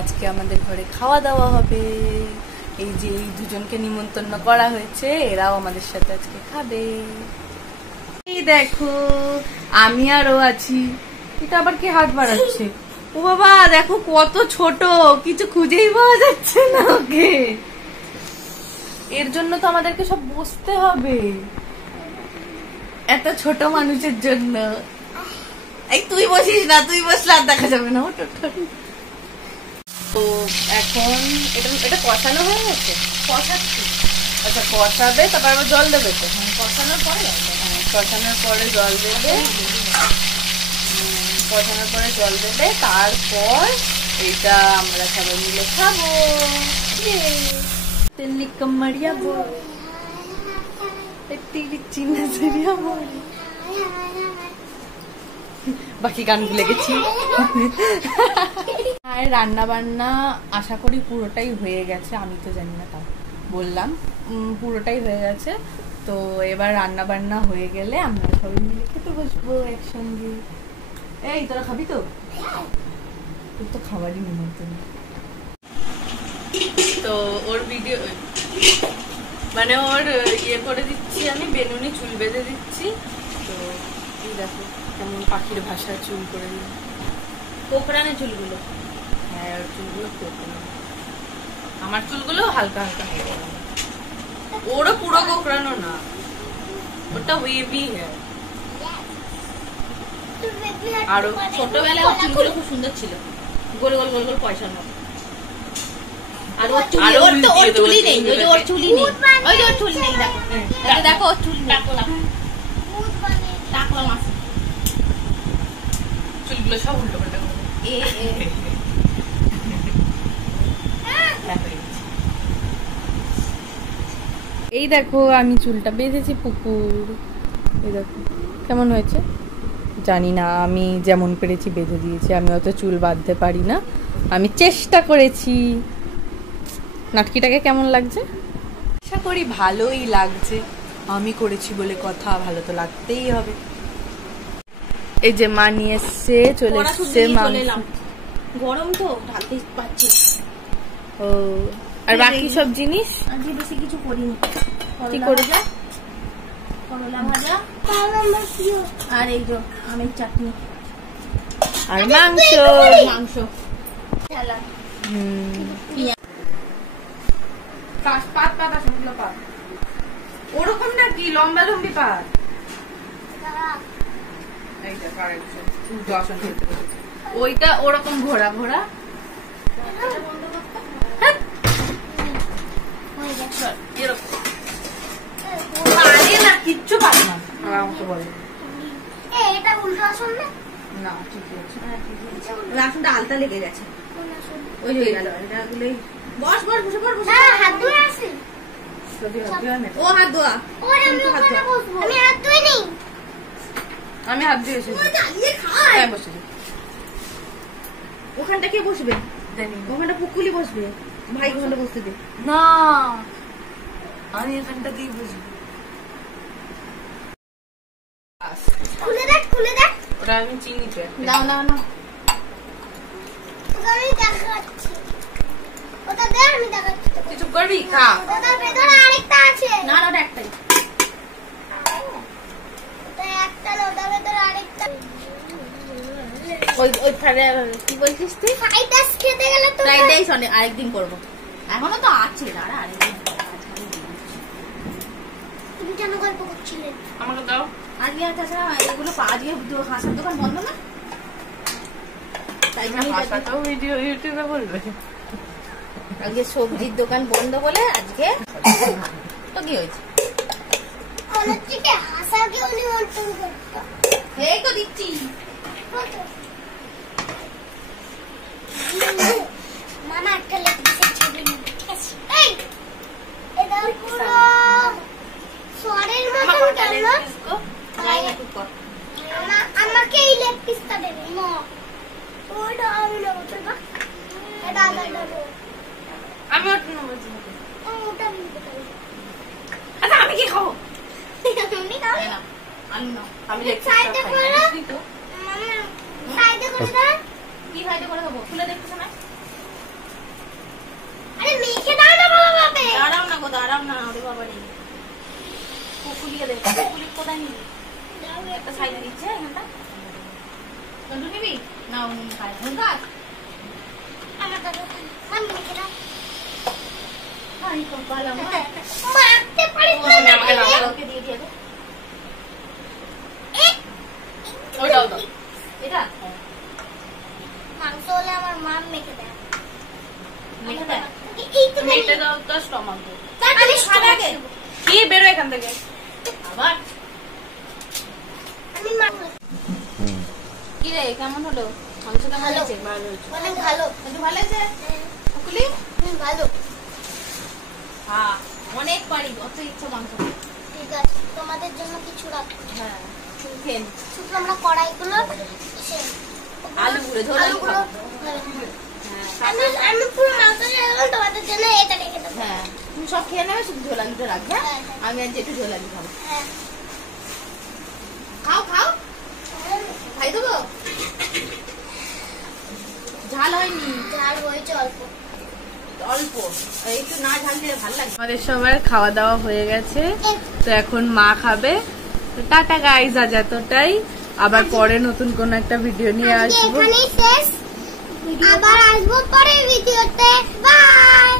আজকে আমাদের ঘরে খাওয়া দাওয়া হবে। এই যে এই দুজনকে নিমন্ত্রণ করা হয়েছে, এরাও আমাদের সাথে আজকে খাবে। এই দেখো আমি আর ও আছি। এটা আবার কি হাত বাড়াচ্ছে? ও বাবা দেখো কত ছোট, কিছু খুঁজেই পাওয়া যাচ্ছে না ওকে। এর জন্য তো আমাদেরকে সব বসতে হবে, এত ছোট মানুষের জন্য। এই তুই বসিস না, তুই বসলে আর দেখা যাবে না। তো এখন এটা কষানো হয়ে গেছে, কষাচ্ছি। আচ্ছা কষাবে, তারপর আবার জল দেবে তো? কষানোর পরে কষানোর পরে জল দেবে, কষানোর পরে জল দেবে, তারপর এটা আমরা সবাই মিলে খাবো। তেলি কমড়িয়া বল, তেলি চিনা জরিয়া বল। বাকি গানগুলো গেছি। আর রান্না বান্না আশা করি পুরোটাই হয়ে গেছে, আমি তো জানি না, তাও বললাম পুরোটাই হয়ে গেছে। তো এবার রান্না বান্না হয়ে গেলে আমরা সবাই মিলে খেতে বসবো একসঙ্গে। এই তোরা খাবি তো? তোর তো খাবারই নিমন্ত্রণ। তো ওর ভিডিও মানে ওর ইয়ে করে দিচ্ছি, আমি বেনুনি চুল বেঁধে দিচ্ছি। তো এই দেখো কেমন পাখির ভাষা চুল করে দিল, কোকড়ানো চুলগুলো। হ্যাঁ ওর চুলগুলো কোকড়ানো, আমার চুলগুলো হালকা হালকা হয়ে গেল। ওরও পুরো কোকড়ানো না, ওটা ওয়েভি হেয়ার। আরো ছোটবেলায় ওর চুলগুলো খুব সুন্দর ছিল, গোল গোল গোল গোল পয়সার মতো। আর ওর চুলি নেই, ওর চুলি নেই, ওই যে ওর চুল নেই। দেখো দেখো ওর চুল টাকলা টাকলা মাছ, চুলগুলো সব উল্টো পাল্টা। এই দেখো আমি চুলটা বেঁধেছি পুকুর, এই দেখো কেমন হয়েছে জানি না, আমি যেমন পেরেছি বেঁধে দিয়েছি। আমি অত চুল বাঁধতে পারি না, আমি চেষ্টা করেছি। নাটকিটাকে কেমন লাগছে? আশা করি ভালোই লাগছে, আমি করেছি বলে কথা, ভালো তো লাগতেই হবে। এই যে মা নিয়ে এসছে, চলে এসছে গরম তো ঢালতে পারছি। ও আর বাকি সব জিনিস আজকে বেশি কিছু করিনি। কি করে? করলা ভাজা আর এই যে আমের চাটনি আর মাংস মাংস পাত পাত আসলে পাত ওরকম নাকি লম্বা লম্বি পাত। ওইটা ওরকম ঘোরা ঘোরা। কিচ্ছু পারে না, আরামসে বলে। না ঠিকই আছে, রাসনটা আলতা লেগে গেছে। ওই যে বস বস বসে পড়, বসে হাত ধুয়ে আসি। ও হাত ধোয়া, আমি হাত ধুই নি, আমি হাত ধুয়ে এসেছি। ওখানটা কে বসবে? ওখানটা পুকুলি বসবে, ভাই ওখানটা বসতে দে না, আমি এখানটা দিয়ে বসবো। খুলে দেখ খুলে দেখ, ওটা আমি চিনি তো। দাও না না আমি দেখাচ্ছি, ওটা দে আমি দেখাচ্ছি। তুই চুপ করবি? খা। ওটার ভেতরে আরেকটা আছে। না না ওটা একটাই, ওটা একটা না, ওটার ভেতরে আরেকটা। ওই ওই ফ্রাইড কি বলছিস তুই? ফ্রাইড রাইস খেতে গেলে তো ফ্রাইড রাইস আরেকদিন করব, এখনো তো আছে। দাঁড়া আরেকদিন। তুমি কেন গল্প করছিলে? আমাকে দাও। আজকে তাছাড়া এগুলো আজকে হাসার দোকান বন্ধ না, তাই হাসাটাও ভিডিও ইউটিউবে বলবে। আজকে সবজির দোকান বন্ধ বলে আজকে তো কি হয়েছে, এই তো দিচ্ছি। মামা একটা লেগেছে ছবি নিতেছি। এই এটা পুরো সোয়ারের মতো কেন? যাই না ঠিক কর। আমাকে এই লেগ পিসটা দেবে না, ওটা আমি নেব। চল বা এটা আলাদা নেব, আমি ওটা নেব। ওটা আমি নেব। আচ্ছা আমি কি খাবো? তুমি খাও না, আমি না। আমি লেগ সাইডে করে দাও তো। মামা, সাইডে করে দাও। কি সাইডে করে দেবো? খুলে দেখছ না? দাঁড়াও না ওরে বাবা রে কুকুলিকে দেখ কুকুলি কোথায় নিবি একটা সাইডে দিচ্ছে এখানটা কোনটা নিবি না উনি খায় নুন গাছ আমার দাদু আমি মেখে দাও হাই কপাল আমার মারতে পারিস ও না তুমি আমাকে দাও ওকে দিয়ে দিয়ে ওটাও দাও এটা মাংস হলে আমার মা মেখে দেয় মেখে দেয় এই তো মেখে দাও তো স্টমাক আমি খাবে আগে কি বেরো এখান থেকে আবার আমি মা কি রে কেমন হলো মাংস কেমন ভালো। হয়েছে ভালো হয়েছে অনেক ভালো একটু ভালো হয়েছে কুকুলি ভালো হ্যাঁ অনেক পারি অত ইচ্ছা মাংস ঠিক আছে তোমাদের জন্য কিছু রাখো হ্যাঁ খেন শুধু আমরা কড়াইগুলো আলুগুলো ঝোল আলু আলুগুলো খাবো। আমি আমি পুরো মাংস রাখলাম তোমাদের জন্য এটা রেখে দেবো হ্যাঁ তুমি সব খেয়ে নেবে শুধু ঝোল আলুটা রাখবে হ্যাঁ, হ্যাঁ। আমি আজ একটু ঝোল আলু খাবো হ্যাঁ খাও খাও খাই দেবো ঝাল হয়নি ঝাল হয়েছে অল্প অল্প একটু না ঝাল দিলে ভালো লাগে আমাদের সবার খাওয়া দাওয়া হয়ে গেছে, তো এখন মা খাবে। তো টাটা গাইজ, আজ এতটাই। আবার পরে নতুন কোন একটা ভিডিও নিয়ে আজকে আসবো। এখানেই শেষ আবার আসবো পরের ভিডিওতে বাই।